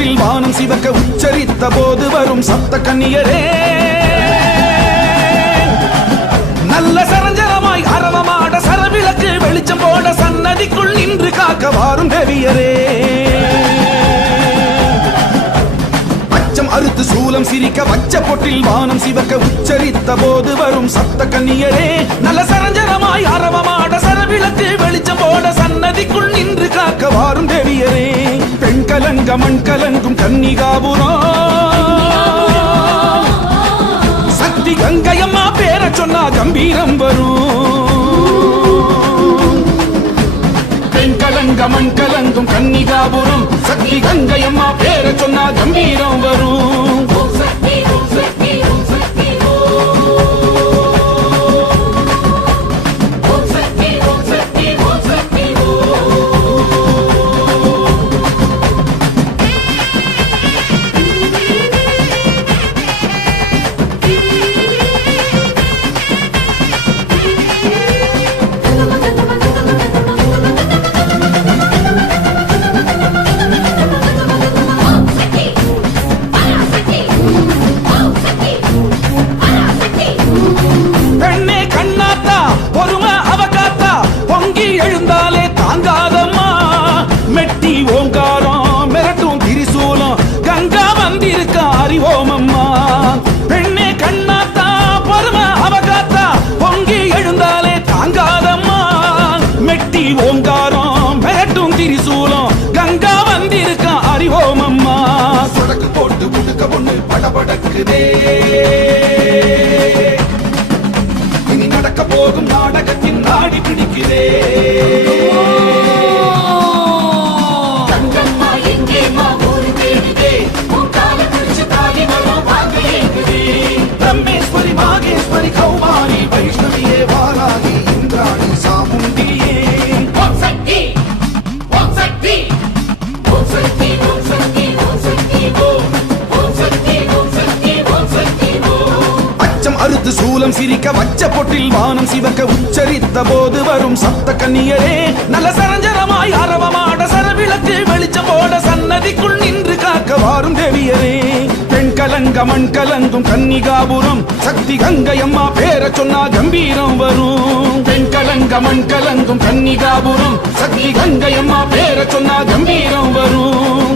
பொட்டில் வானம் சிவக்க உச்சரித்த போது வரும் சப்த கன்னியரே, நல்ல சரஞ்சரமாய் அரவமாட சரவிளக்கு வெளிச்சம் போட சன்னதிக்குள் நின்று காக்க வாரும் தேவியரே. அச்சம் அறுத்து சூலம் சிரிக்க வச்ச பொட்டில் வானம் சிவக்க உச்சரித்த போது வரும் சப்த கன்னியரே, நல்ல சரஞ்சரமாய் அரவமாட சரவிளக்கு வெளிச்சம் போட சன்னதிக்குள் நின்று காக்க வாரும் தேவியரே. பெண் கலங்க மண் கலங்கும் கன்னிகாபுரம், சக்தி கங்கையம்மா பேர சொன்னா கம்பீரம் வரும். பெண் கலங்க மண் கலங்கும் கன்னிகாபுரம், சக்தி கங்கையம்மா பேர சொன்னா கம்பீரம் வரும். எழுந்தாலே தாங்காதம்மா மெட்டி ஓங்காரம் மிரட்டும் திரிசூலம் கங்கா வந்திருக்க அறிவோமம்மா. பெண்ணே கண்ணாத்தா பொறுமை அவகாத்தா பொங்கி எழுந்தாலே தாங்காதம்மா மெட்டி ஓங்காரம் மிரட்டும் திரிசூலம் கங்கா வந்திருக்க அறிவோமம்மா. சொடக்கு போட்டு முடுக்க ஒண்ணு படபடக்குதே, இனி நடக்க போகும் நாடகத்தின் நாடி பிடிக்குதே. ரமேஸ்வரி மாகேஸ்வரி கௌமாரி வைஷ்ணவியே வாராகி இந்திராணி சாமுண்டியே. ஓம் சக்தி ஓம் சக்தி ஓம் சக்தி ஓம் சக்தி ஓம் சக்தி ஓம் சக்தி ஓம் சக்தி ஓம் சக்தி. அச்சம் அறுத்து சூலம் சிரிக்க வச்ச பொட்டில் வானம் சிவக்க உச்சரித்த போது வரும் சப்த கன்னியரே, நல்ல சரஞ்சரமாய் அரவமாட சரவிளக்கு வெளிச்சம் போட சன்னதிக்குள் நின்று காக்க வாரும் தேவியரே. பெண் கலங்க மண் கலங்கும் கன்னிகாபுரம், சக்தி கங்கையம்மா பேர சொன்னா கம்பீரம் வரும். பெண் கலங்க மண் கலங்கும் கன்னிகாபுரம், சக்தி கங்கையம்மா பேர சொன்னா கம்பீரம் வரும்.